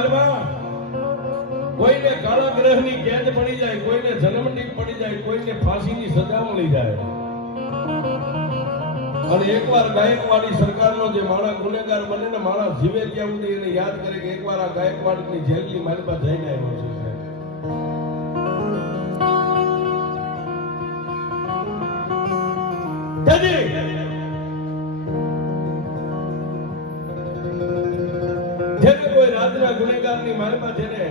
માલવા કોઈને કારાગૃહની કેદ પડી જાય, કોઈને જન્મદંડ પડી જાય, કોઈને ફાંસીની સજા મળી જાય. અને એકવાર ગાયકવાડી સરકારનો જે માણસ ગુનેગાર બને ને માણસ જીવે ત્યાં સુધી એને યાદ કરે કે એકવાર આ ગાયકવાડની જેલની મારી પાસે જઈને આવ્યો છે. જેને કોઈ રાજના ગુનેગારની મારી પાસે જેને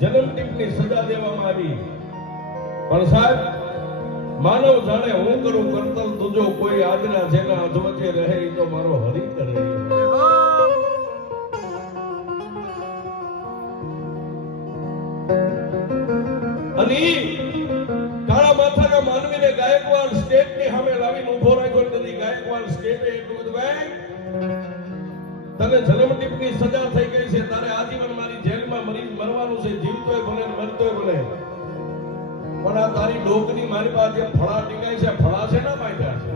જન્મદંડની સજા દેવામાં આવી, પણ સાહેબ માનવ જાણે હું કરું કરતલ તુજો, કોઈ આજના જેના અધવચ્ચે રહે તો મારો હરી કરે. અને કાળા માથાના માનવીને ગાયકવાડ સ્ટેટની સામે લાવીને ઉભો રાખ્યો નથી. ગાયકવાડ સ્ટેટે એટલું બધું ગાય તને જન્મદંડની સજા થઈ ગઈ છે, તારે આજીવન મારી જેલમાં મરવાનું છે, જીવતોય ભલે મરતોય ભલે, પણ આ તારી ડોકની મારી પાસે ફળા ટીકાય છે, ફળા છે ના બાંધ્યા છે.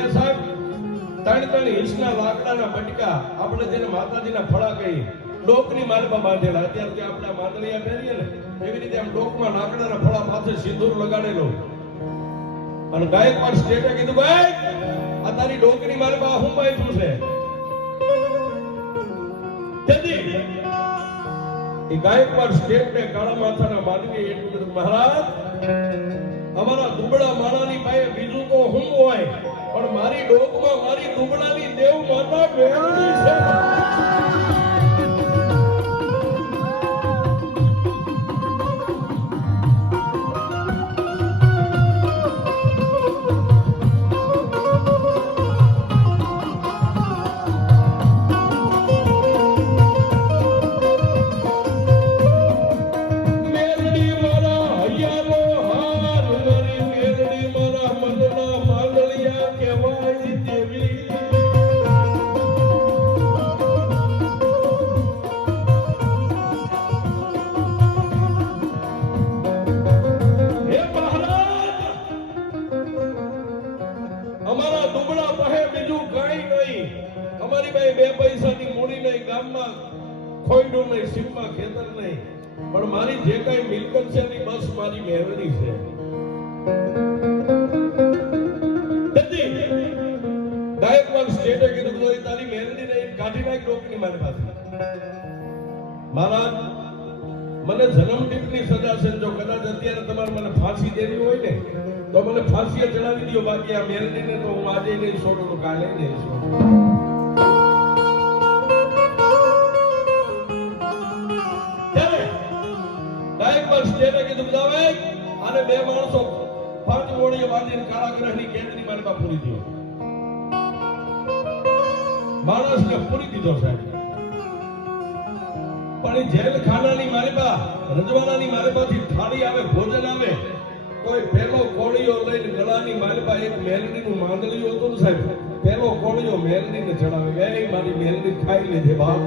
એ સાહેબ ત્રણ ઇંચના લાકડાના બટકા આપણે જેને માતાજીના ફળા કહી ડોકની મારી પાસે બાંધેલા. અત્યારે કે આપણે માંદલિયા પહેરીએ ને એવી રીતે આમ ડોકમાં લાકડાના ફળા માથે સિંદૂર લગાડેલો. અને ગાયકવાડ સ્ટેટે કીધું ભાઈ આ તારી ડોકની મારી પાસે હું બાંધ્યું છે. એ ગાયકવાડ સ્ટેટને કાળા માથાના માનવી એટલું કીધું, મહારાજ અમારા દુબળા માણાની પાસે બીજું તો હું હોય, પણ મારી ડોકમાં મારી દુબળાની દેવ માતા બેહરી છે. અમારા દુબળા પાસે બીજું કઈ નહીં, અમારી પાસે બે પૈસાની મૂડી નહીં, ગામમાં ખોયડું નહીં, સીમમાં ખેતર નહીં, પણ મારી જે કઈ મિલકત છે એની બસ મારી મહેરબાની છે. ગાયકવાડ સ્ટેટે કીધું કે તારી મહેરબાની નહીં, કાઢી નાખ ડોકની મારી પાસે. મહારાજ મને જન્મદંડની સજા છે, જો કદાચ અત્યારે તમારે મને ફાંસી દેવી હોય ને તો મને ફાંસીએ ચડાવી દો, બાકી આ મેરડીને તો હું આજે નહીં છોડું, કાલે નહીં છોડું. ગાયકવાડ સ્ટેટે કીધું બધા આને બે માણસો 5 ગોળીએ બાંધીને કારાગૃહની કેદની મારી પાસે પૂરી દો. માણસને પૂરી દીધો સાહેબ, પણ જેલ ખાનાની મારી પાસે રજવાડાની મારી પાસેથી થાળી આવે, ભોજન આવે, કોઈ પેલો કોળીઓ લઈને ગળાની મારી પાસે એક મેલડીનું માંદલિયું હતું ને સાહેબ, પેલો કોળીઓ મેલડીને ચડાવે, એ મારી મેલડી ખાઈ લેજે બાપ.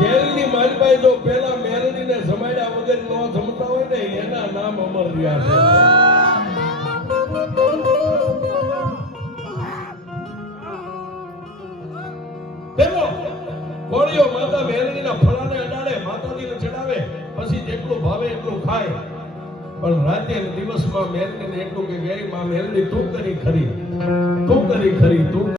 જેલની મારી પાસે જો પેલા મેલડીને જમાડ્યા વગર ન જમતા હોય ને એના નામ અમર રહ્યા છે. કોળીઓ માતા મેલડીના ફળાને અડાડે, માતાજીને ચડાવે, પછી જેટલું ભાવે એટલું ખાય, પણ રાતે દિવસમાં મેલડીને એટલું કે ગઈ માં મેલડી તું કરી ખરી, તું કરી ખરી, તું